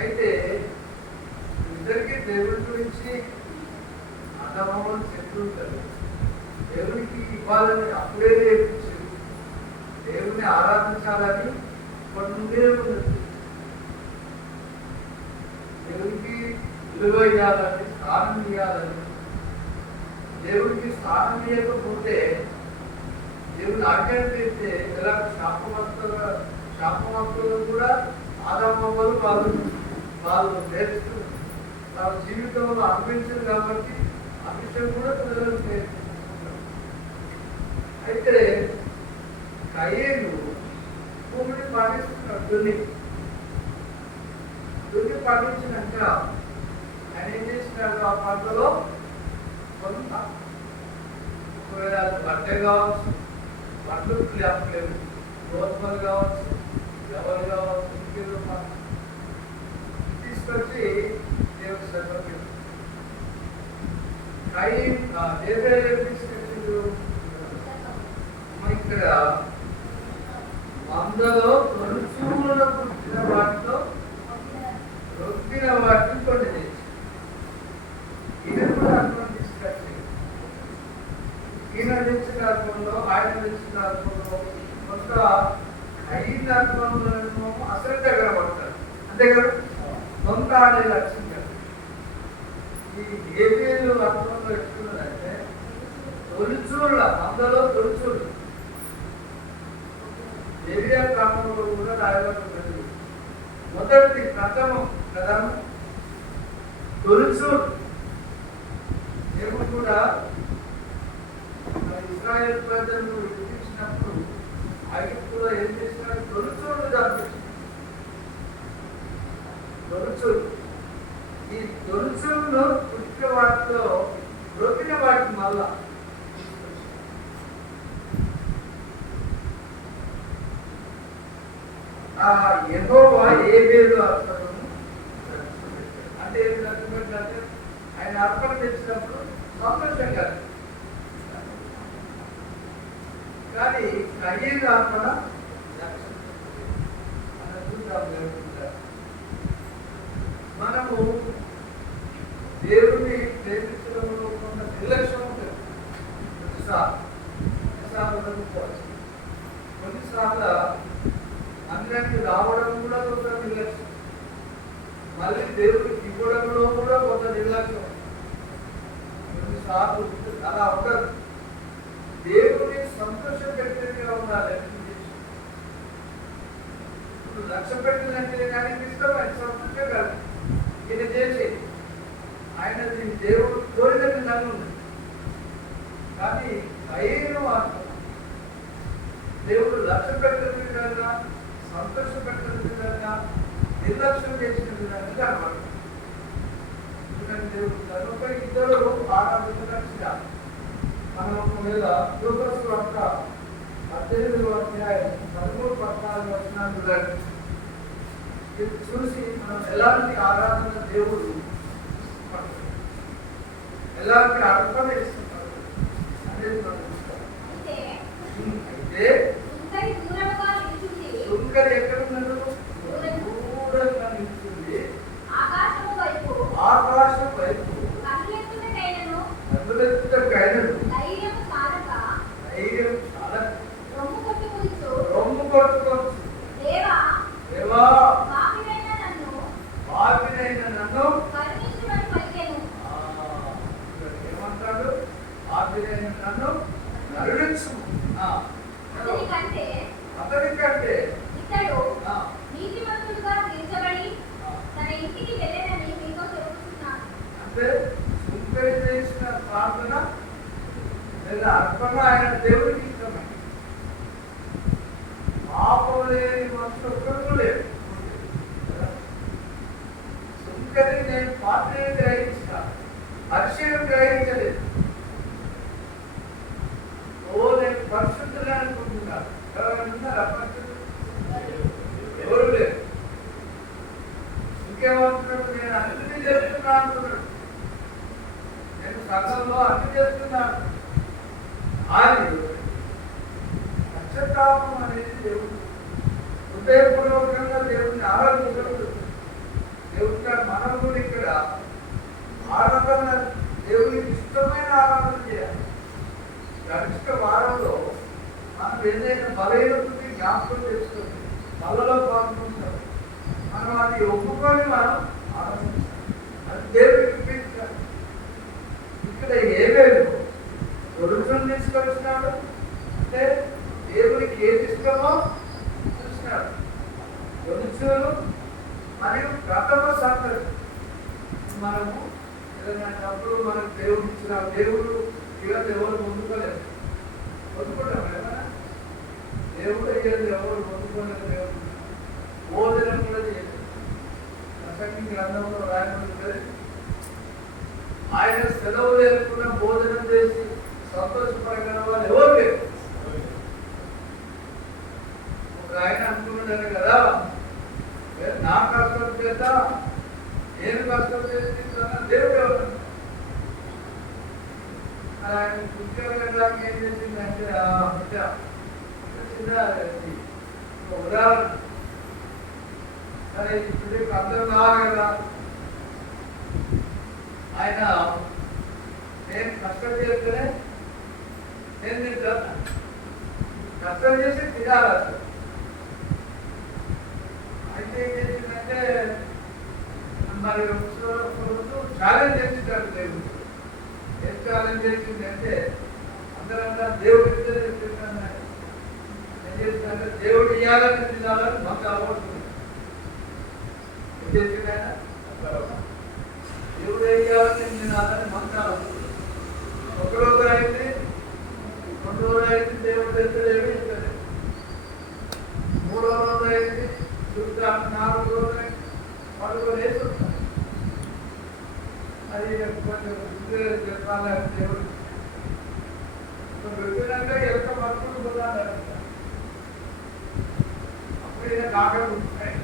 అయితే ఇద్దరికి దేవుడి గురించి అన్నమామలు చెప్తూ ఉంటారు. దేవునికి ఇవ్వాలని అప్పుడే నేర్పించారు. దేవుని ఆరాధించాలని ఇప్పటి ఉన్నది. దేవునికి విలువ ఇవ్వాలని, స్థానం ఇవ్వాలని. దేవుడికి స్థానం ఇవ్వకపోతే దేవుని ఆజ్ఞలు చేస్తే ఎలా శాపవంతులు కూడా ఆదామవ్వలు వాళ్ళు నేర్చుకున్నారు. వాళ్ళ జీవితంలో అనిపించదు కాబట్టి ఆ విషయం కూడా పిల్లలకు నేర్చుకుంటున్నారు. అయితే కయ్యేను భూమిని పండిస్తున్నాడు. దున్ని పండించినాక ఆయన ఏం చేసినాడు? ఆ పంటలో కొంత ఒకవేళ బట్ట కావచ్చు, బట్టలు లేపలేవు, గోధుమలు కావచ్చు, ఎవరు కావచ్చు, ఇంకేదో తీసుకొచ్చి దేవుడు సమర్పించారు. తీసుకొచ్చిండు ఇక్కడ మందలో తొలుచూలో పుట్టిన వాటిలో రొక్కిన వాటిని కొన్ని తెచ్చి ఈయన కూడా అర్థం తీసుకొచ్చి ఈయన తెచ్చిన అర్థంలో ఆయన తెచ్చిన అర్థంలో కొంత 5 అర్థంలో అసలు దగ్గర పడతారు. అంతే కదా, సొంత ఆడే లక్ష్యం కదా. ఈ ఏపీలు అర్థంలో ఎట్టుకున్నదంటే తొలిచూళ్ళ మందలో తొలిచూళ్ళు ఏరియా గ్రామంలో కూడా రాయబడుతుంది. మొదటి ప్రథమం తొలిచూరు. దేవుడు కూడా ఇశ్రాయేల్ ప్రజలను విడిపించినప్పుడు ఐగుప్తులో ఏం చేసినాడు? తొలిచూరును చంపించాడు. తొలిచూరు. ఈ తొలిచూరును పుట్టిన వాటిలో బ్రొకిన వాటికి మళ్ళా యెహోవా ఏబేలు అర్పణను అంటే ఏం అంటే ఆయన అర్పణ తెచ్చినప్పుడు సంతోషంగా, కానీ కయ్యేలు అర్పణ మనము దేవుని ప్రేమించడంలో కొంత నిర్లక్ష్యం ఉంటుంది. కొన్నిసార్లు అందరికి రావడం కూడా కొంత నిర్లక్ష్యం, మళ్ళీ దేవుడికి ఇవ్వడంలో కూడా కొంత నిర్లక్ష్యం. కొన్నిసార్లు అలా ఉండదు. దేవుని సంతోషం పెట్టేట్టుగా ఉండాలి. ఇప్పుడు లక్ష్యం పెట్టినట్టే కానీ ఇష్టం సంతోషం కాదు. ఈయన చేసి ఆయన దేవుడు కోరినట్టు నన్ను ఉంది, కానీ అయిన దేవుడు లక్ష్యం పెట్టిన విధంగా, సంతోషం పెట్టిన విధంగా, నిర్లక్ష్యం చేసిన విధంగా కనబడుతుంది. ఎందుకంటే దేవుడు కనుక ఇద్దరు ఆరాధించగా మనం ఒకవేళ లూకాసు వార్త 18వ అధ్యాయం 13-14 వచనాలు చూసి మనం ఎలాంటి ఆరాధన దేవుడు ఎలాంటి అర్పణ ఇస్తున్నారు అనేది మనం అయితే సుంకరి ఎక్కడ ఉన్నారు? దూరంగా నిలుస్తుంది. ఆకాశం వైపు కన్నులెత్తుట కైనను ధైర్యం చాలక రొమ్ము కొట్టుకోవచ్చు. దేవా పాపినైన నన్ను కరుణించుమని పలికెను. ఏమంటాడు? పాపినైన నన్ను కరుణించు. అతనికంటే ఇతడు నీతిమంతుడుగా తీర్చబడి తన ఇంటికి వెళ్ళేదని మీతో చెబుతున్నాను. అంటే సుంకరి చేసిన ప్రార్థన లేదా అర్పణ ఆయన దేవుడికి ఇష్టమైంది. పాపం లేని మనుషులు ఒక్కరు లేరు. సుంకరి నేను పాత్రని గ్రహించిన హర్షను గ్రహించలేదు. నేను పరిశుద్ధులే అనుకుంటున్నాను. ఎవరు లేరు. ఇంకేమంటున్నాడు? నేను అన్ని చేస్తున్నా అంటున్నాడు. నేను సంఘంలో అన్ని చేస్తున్నాను. ఆయన పశ్చాత్తాపం అనేది దేవుడు హృదయపూర్వకంగా దేవుడిని ఆరాధించడం. దేవుడు మనం కూడా ఇక్కడ ఆరాధన దేవునికి ఇష్టమైన ఆరాధన చేయాలి. గరిష్ట వారంలో మనం ఏదైనా బలహీనతని జ్ఞాపకం చేసుకుంది కళ్ళలో పాల్గొంటాం. మనం అది ఒప్పుకొని మనం ఆరాధించాలి. అది దేవుడికి చూపించాలి. ఇక్కడ ఏమేమి గొడుగులను తీసుకొచ్చినాడు అంటే దేవునికి ఏది ఇష్టమో చూసినాడు. గొడుగులు మరియు ప్రథమ సంగతి మనము ఏదైనా డబ్బులు మనకు దేవుడు ఇచ్చిన దేవుడు ఇక ఎవరు పొందుకోలేదు. పొందుకుంటాం ఏమైనా దేవుడు అయ్యేది ఎవరు పొందుకోలేదు. దేవుడు భోజనం కూడా చేయలేదు. ప్రసంగి గ్రంథంలో రాయబడి ఆయన సెలవు లేకుండా భోజనం చేసి సంతోషపడగల వాళ్ళు ఎవరు లేరు. ఒక ఆయన అనుకున్నాడు కదా, నా కష్టం చేత నేను కష్టం చేసి దేవుడు ఎవరు ఆయన ఉద్యోగం ఏం చేసిందంటే చిన్న ఉదాహరణ సరే ఇప్పుడు అర్థం కావాలి కదా. ఆయన నేను కష్టం చేస్తేనే నేను తింటాను. కష్టం చేసి తినాలి అసలు. అయితే ఏం చేసిందంటే మరి ఛాలెంజ్ చేసింటారు దేవుడు. ఏం ఛాలెంజ్ చేసిందంటే అందరంగా దేవుడు చెప్తున్నాను ఏం చేసిందంటే దేవుడు ఇవ్వాలని తినాలని మాకు అలవాటు. ఏం చేసింది ఆయన దేవుడు ఇవ్వాలని తినాలని మాకు ఒకరోజు అయింది, 2 రోజులు అయింది, దేవుడు తెచ్చలేమి ఇస్తలేదు. 3వ రోజు అయింది, చూద్దాం 4వ రోజు అయింది, 10 వేసుకుంటాం. అది కొంచెం చెప్పాలని దేవుడు పెట్టినాక ఎంత మనుషులు పోతాను. అప్పుడు ఈయన కాకలు ఉంటాయి.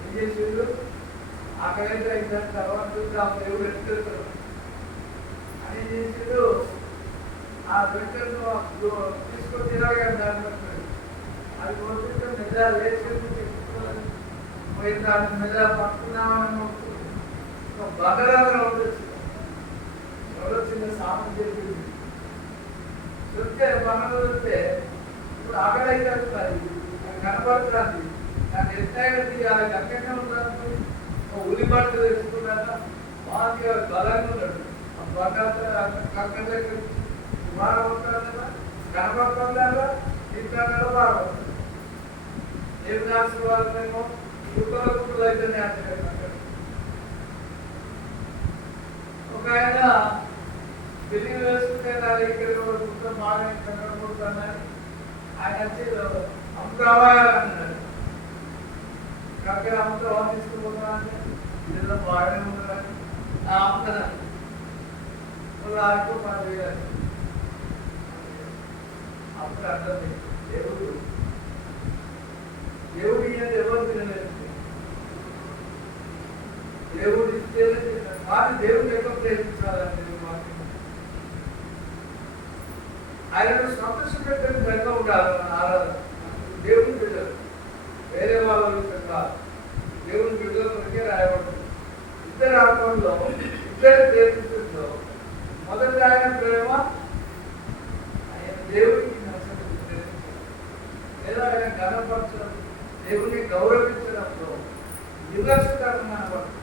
ఏం చేసేది ఆకలైతే అయిన తర్వాత చూద్దాం దేవుడు ఎత్తుతాడు అని చేసేది. ఆ బిడ్డను తీసుకొని తిరగా దాన్ని అది పోతుంటే మెల్ల లేచి పోయి దాన్ని మెల్ల పట్టుకున్నామని బగరాగా ఉండొచ్చు. ఎవరో చిన్న సామం చెప్పింది చూస్తే మనలో చూస్తే ఇప్పుడు ఆకలైతే కనబడుతుంది. దాన్ని ఎత్తాయి గంటనే ఉంటాను. ఉల్లిపట్టు తెచ్చుకున్నాక బాగా బలంగా ఉన్నాడు. ఆ బంగారు కక్క దగ్గర బాగా ఉంటాడు కదా, కనబడుతుందా ఇంట్లో బాగా ఉంటుంది. ఏం ఆశీర్వాదమేమో కుక్కల కుక్కలు అయితేనే ఆశ్చర్యం. ఒక ఆయన బిల్డింగ్ వేసుకుంటే ఇక్కడ కుక్కలు బాగా కనబడుతున్నాయి. ఆయన వచ్చి అమ్ముతావాలన్నాడు. కక్కడ అమ్ముతావా తీసుకుపోతా అంటే ఇదిలో బాగానే ఉంటుందని అమ్ముతాను. ఆకు 10,000. అప్పుడు అర్థం దేవుడు ఇయ్యేది ఎవరు తినలేదు. దేవుడు ఇస్తేనే తిన్నాడు. కానీ దేవుడు ఎక్కువ ప్రేమించాలని ఆయనను సంతోషపెట్టే విధంగా ఉండాలి మన ఆరాధన. దేవుని బిడ్డలు వేరే వాళ్ళ విషయం కాదు. దేవుని బిడ్డల వరకే రాయబడుతుంది. ఇద్దరు ఆత్మల్లో ఇద్దరు ప్రేమించడంలో మొదటి ఆయన ప్రేమ ఆయన దేవుడికి నచ్చడం లేదా ఆయన ఘనపరచడం, దేవుని గౌరవించడంలో నిర్లక్ష్యకరం కనబడుతుంది,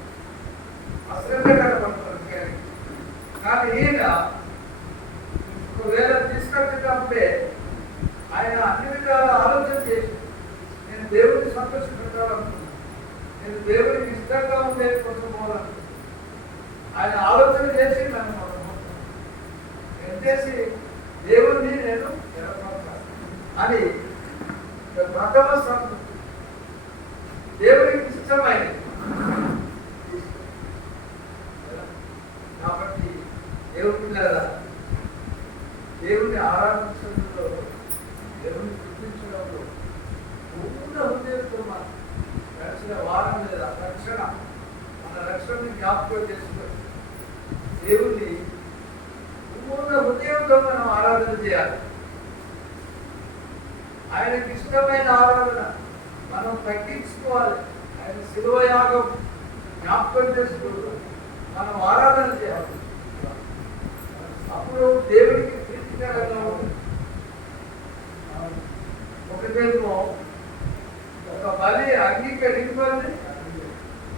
అశ్రద్ధ కనబడుతుంది. కానీ ఈయన ఒకవేళ తీసుకొచ్చేటప్పుడే ఆయన అన్ని విధాలు ఆలోచన చేసి నేను దేవుడిని సంతోషపెట్టాలనుకున్నాను, నేను దేవుడికి ఇష్టంగా ఉండేది కోసం పోవాలనుకున్నాను. ఆయన ఆలోచన చేసి నన్ను ఏం చేసి దేవుడిని నేను నిలబడతాను అని ప్రథమ సంతృప్తి దేవుడికి ఇష్టమైనది. కాబట్టి దేవుడి లేదా దేవుని ఆరాధించడంలో, దేవుని గుర్తించడంలో పూర్ణ హృదయంతో గడిచిన వారం లేదా రక్షణ మన రక్షణని జ్ఞాపకం చేసుకొని దేవుని పూర్ణ హృదయంతో మనం ఆరాధన చేయాలి. ఆయనకి ఇష్టమైన ఆరాధన మనం తగ్గించుకోవాలి. ఆయన శిలువ యాగం జ్ఞాపకం చేసుకుంటూ మనం ఆరాధన చేయాలి. అప్పుడు దేవుడికి ప్రీతికరంగా ఉంటుంది. ఒకటేమో ఒక బలి అంగీకరించాలి,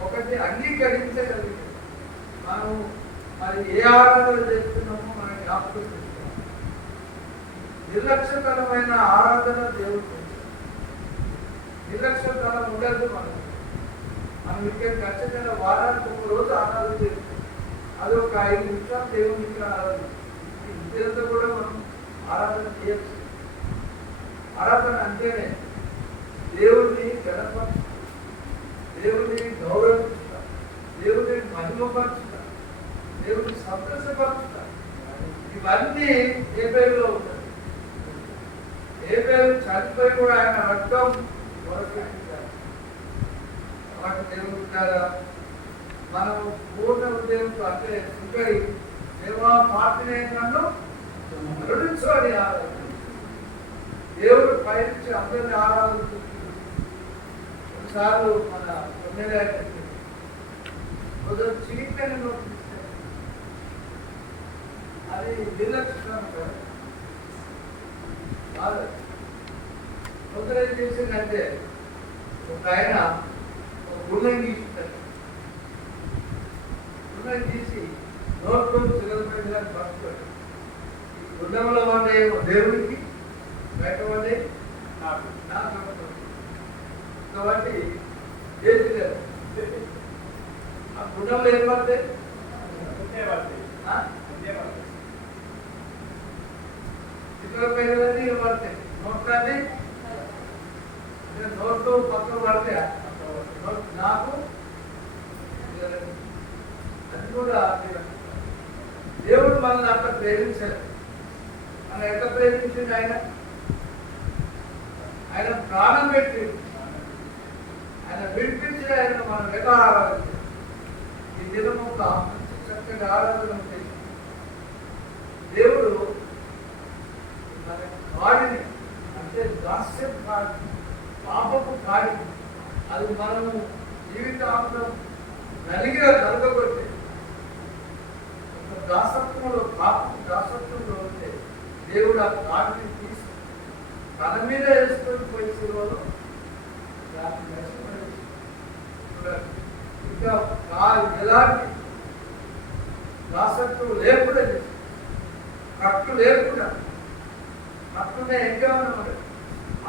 ఒకటి అంగీకరించగలిగింది. మనం మరి ఏ ఆరాధన చేస్తున్నామో మనం జ్ఞాపకం చేస్తున్నాం. నిర్లక్ష్యకరమైన ఆరాధన దేవుడు నిర్లక్ష్యకరం ఉండదు. మనం ఇక్కడ ఖచ్చితంగా వారానికి ఒక రోజు ఆరాధన చేస్తాం. అది ఒక 5 నిమిషాలు దేవునికి ఆరాధన. ఇదంతా కూడా మనం ఆరాధన చేయొచ్చు. ఆరాధన అంటేనే దేవుడిని గణపరచుట, దేవుడిని గౌరవించుట, దేవుడిని మహిమపరచుట, దేవుడిని సంతోషపరచుట. ఇవన్నీ హేబేలులో ఉంటాయి. హేబేలు చనిపోయి కూడా ఆయన రక్తం మొరపెట్టించారు. కాబట్టి దేవుడు ద్వారా మనం పూర్ణ ఉదయంతో అంటే సుఖరి దేవా పార్టీనే నన్ను నడుచుకొని ఆరాధన. దేవుడు పైనుంచి అందరినీ ఆరాధిస్తుంది. కొన్నిసార్లు మన కొందరు చీకటిని నోటిస్తే అది నిర్లక్ష్యం కాదు. కొందరు ఏం చేసిందంటే ఒక ఆయన ఒక గుండెని గీసుకుంటారు. గుండెని తీసి నోట్లో చిలకపైన పట్టుకోండి. ఈ గుండెంలో ఉండే దేవుడికి, బయట ఉండే నాకు కాబట్టి చేసినారు. ఆ గుండెంలో ఏం పడతాయి? చిలకపైన పడతాయి. నోట్లన్నీ నోట్లు పక్కన పడితే నాకు అది కూడా దేవుడు మనల్ని అట్లా ప్రేమించారు. మనం ఎట్లా ప్రేమించింది? ఆయన ప్రాణం పెట్టి ఆయన విడిపించి ఆయన మనం ఎలా ఆరాధించారు. ఈ దినం ఒక చక్కటి ఆరాధన చేసి దేవుడు మన కాడిని అంటే దాస్యం కాడి, పాపపు కాడి, అది మనము జీవితాంతం నలిగిన కలగబట్టి ఒక దాసత్వంలో పాపపు దాసత్వంలో ఉంటే దేవుడు ఆ కాడిని తీసి తన మీద వేసుకొని పోయి సిలువలో ఇంకా ఎలాంటి దాసత్వం లేకుండా కట్టు లేకుండా కట్టునే ఇంకా ఉన్నమాట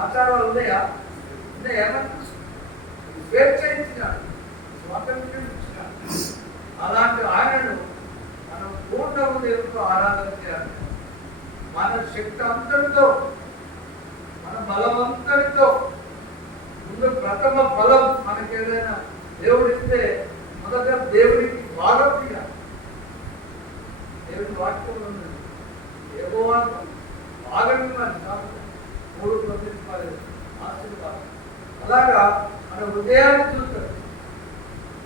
ఆచారాలు ఉన్నాయా? స్వేచ్ఛ ఇచ్చినాడు, స్వాతంత్ర్యం ఇచ్చినాడు. అలాంటి ఆయనను మనం పూర్ణ హృదయంతో ఆరాధన చేయాలి. మన శక్తి అంతటితో, మన బలవంతటితో. ముందు ప్రథమ ఫలం మనకి ఏదైనా దేవుడిస్తే మొదట దేవుడికి బాగా తీయాలి. దేవుడి వాక్యంలో ఉన్నది ఏవో బాగా కాదు 3 ఆశీర్వాదం. అలాగా మన హృదయాన్ని చూస్తారు.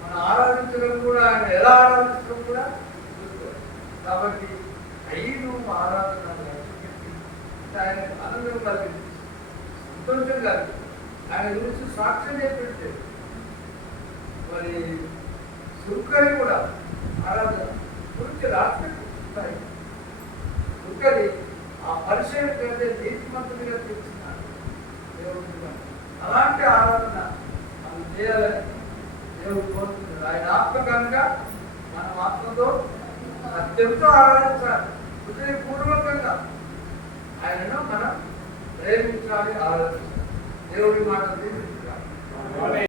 మన ఆరాధించడం కూడా ఆయన ఎలా ఆరాధించడం కూడా చూస్తారు. కాబట్టి 5 ఆరాధన ఆయన ఆనందం కలిగింది, సంతోషం కలిగింది. ఆయన గురించి సాక్ష్యం చెప్పితే మరి సుక్కరి కూడా ఆరాధన గురించి రాష్ట్రం సుక్కరి ఆ పరిచయం కంటే నీతిమంతుడిగా తీర్చున్నాడు దేవుడు. అలాంటి ఆరాధన మనం చేయాలని దేవుడు కోరుతున్నాడు. ఆయన ఆత్మ కనుక మన ఆత్మతో అత్యంతో ఆరాధించాలి. హృదయపూర్వకంగా ఆయనను మనం ప్రేమించాలి, ఆరాధించాలి. దేవుడి మాట